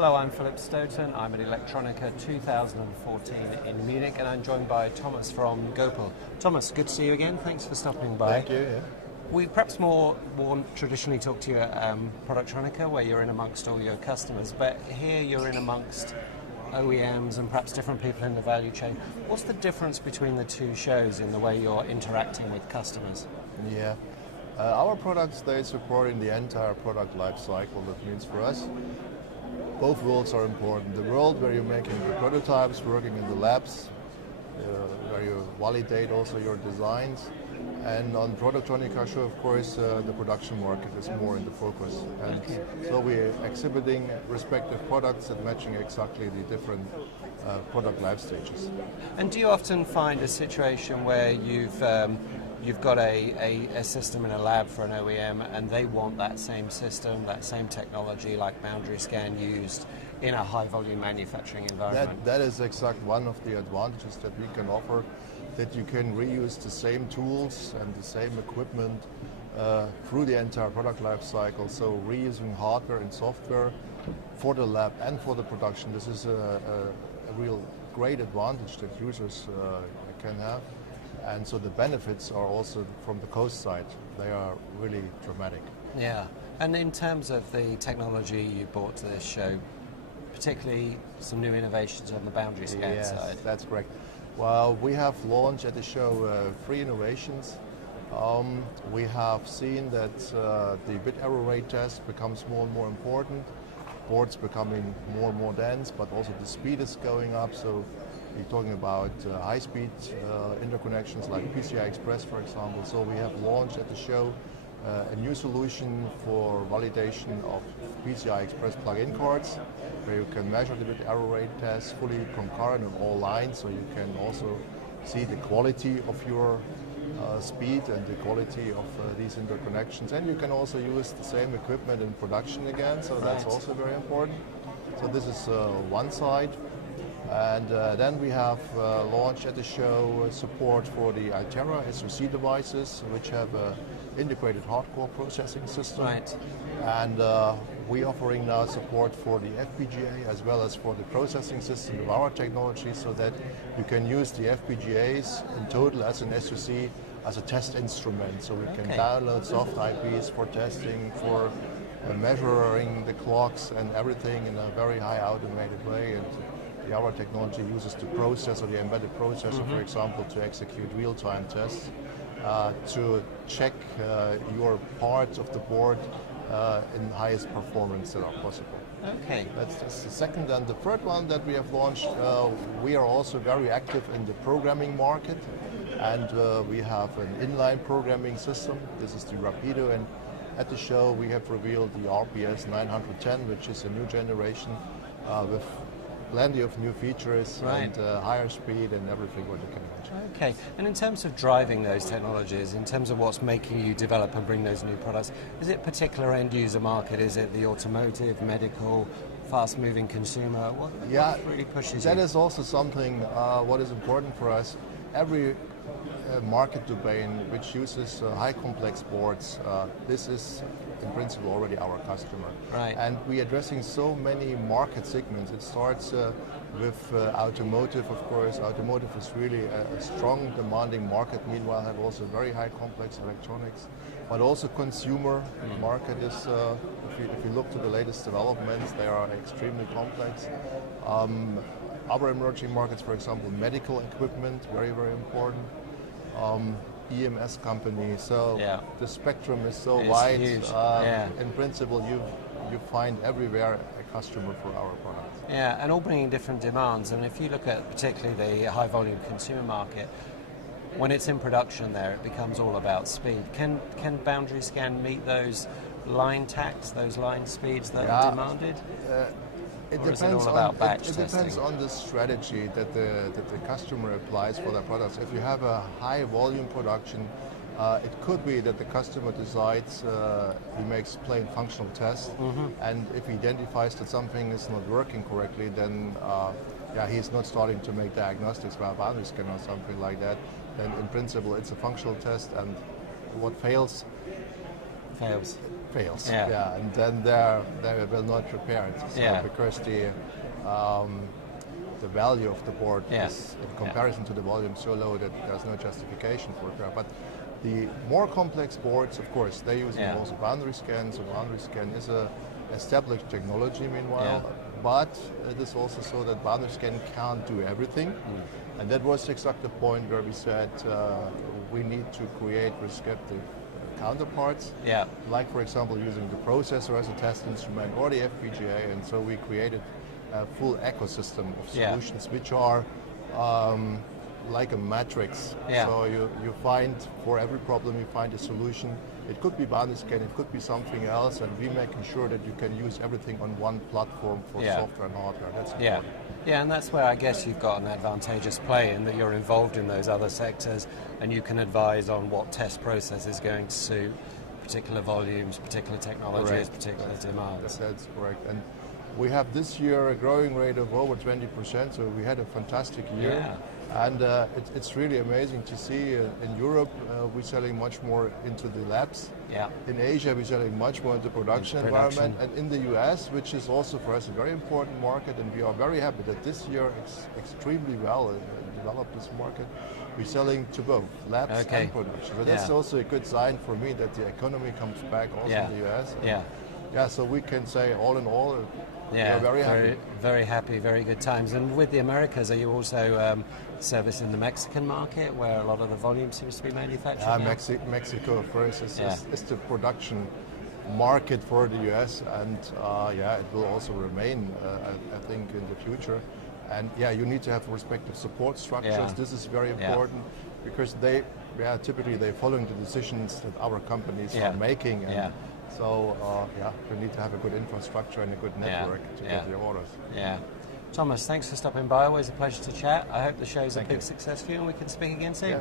Hello, I'm Philip Stoughton. I'm at Electronica 2014 in Munich, and I'm joined by Thomas from Göpel. Thomas, good to see you again. Thanks for stopping by. Thank you. Yeah. We perhaps more traditionally talk to you at Productronica, where you're in amongst all your customers, but here you're in amongst OEMs and perhaps different people in the value chain. What's the difference between the two shows in the way you're interacting with customers? Yeah. Our products, they support in the entire product life cycle. That means for us, both worlds are important. The world where you're making the prototypes, working in the labs, where you validate also your designs. And on Productronica show, of course, the production market is more in the focus. And so we're exhibiting respective products and matching exactly the different product life stages. And do you often find a situation where you've got a system in a lab for an OEM and they want that same system, that same technology like boundary scan used in a high volume manufacturing environment? That is exactly one of the advantages that we can offer, that you can reuse the same tools and the same equipment through the entire product life cycle. So reusing hardware and software for the lab and for the production, this is a real great advantage that users can have. And so the benefits are also from the cost side. They are really dramatic. Yeah. And in terms of the technology you brought to this show, particularly some new innovations on the boundary scan side. Yes, that's correct. Well, we have launched at the show 3 innovations. We have seen that the bit error rate test becomes more and more important. Boards becoming more and more dense, but also the speed is going up. So we're talking about high-speed interconnections like PCI Express, for example. So we have launched at the show a new solution for validation of PCI Express plug-in cards, where you can measure the bit error rate test fully concurrent on all lines, so you can also see the quality of your speed and the quality of these interconnections. And you can also use the same equipment in production again, so that's also very important. So this is one side. And then we have launched at the show support for the Altera SoC devices, which have an integrated hardcore processing system. Right. And we're offering now support for the FPGA as well as for the processing system of our technology, so that you can use the FPGAs in total as an SoC as a test instrument. So we can download soft IPs for testing, for measuring the clocks and everything in a very high automated way. And our technology uses the processor, the embedded processor, for example, to execute real-time tests, to check your parts of the board in highest performance that are possible. Okay. That's the second. And the third one that we have launched, we are also very active in the programming market, and we have an inline programming system. This is the Rapido, and at the show we have revealed the RPS 910, which is a new generation with plenty of new features and higher speed and everything what you can imagine. Okay, and in terms of driving those technologies, in terms of what's making you develop and bring those new products, is it particular end user market? Is it the automotive, medical, fast-moving consumer? What really pushes you? That is also something what is important for us. Every market domain which uses high complex boards, this is in principle already our customer. Right. And we're addressing so many market segments. It starts with automotive, of course. Automotive is really a strong, demanding market. Meanwhile, have also very high complex electronics. But also consumer market is, if you look to the latest developments, they are extremely complex. Other emerging markets, for example, medical equipment, very, very important. EMS companies, so the spectrum is so wide. In principle, you find everywhere a customer for our products. Yeah, and all bringing different demands. And if you look at particularly the high volume consumer market, when it's in production there, it becomes all about speed. Can boundary scan meet those line tacks, those line speeds that are demanded? It depends on the strategy that the customer applies for their products. If you have a high volume production, it could be that the customer decides he makes plain functional tests, and if he identifies that something is not working correctly, then he's not starting to make diagnostics by boundary scan or something like that. Then in principle, it's a functional test, and what fails fails. Yeah. And then they will not repair it. So because the value of the board is, in comparison to the volume, so low that there's no justification for repair. But the more complex boards, of course, they use also boundary scans. So boundary scan is a established technology meanwhile, but it is also so that boundary scan can't do everything. And that was exactly the point where we said we need to create respective counterparts, like for example using the processor as a test instrument or the FPGA, and so we created a full ecosystem of solutions which are like a matrix. So you find, for every problem you find a solution. It could be boundary scan, it could be something else, and we making sure that you can use everything on one platform for software and hardware. That's important. Yeah, and that's where I guess you've got an advantageous play in that you're involved in those other sectors and you can advise on what test process is going to suit particular volumes, particular technologies, particular demands. That's correct. And we have this year a growing rate of over 20%, so we had a fantastic year. And it's really amazing to see in Europe we're selling much more into the labs. In Asia we're selling much more into production environment, and in the US, which is also for us a very important market, and we are very happy that this year extremely well developed this market. We're selling to both labs and production. So that's also a good sign for me that the economy comes back also in the US. So we can say all in all, we're very happy. Very happy, very good times. And with the Americas, are you also servicing the Mexican market, where a lot of the volume seems to be manufactured? Mexico first is the production market for the US, and it will also remain, I think, in the future. And you need to have respective support structures. This is very important because typically they're following the decisions that our companies are making. And so, we need to have a good infrastructure and a good network to get the orders. Thomas, thanks for stopping by. Always a pleasure to chat. I hope the show's a big success for you and we can speak again soon.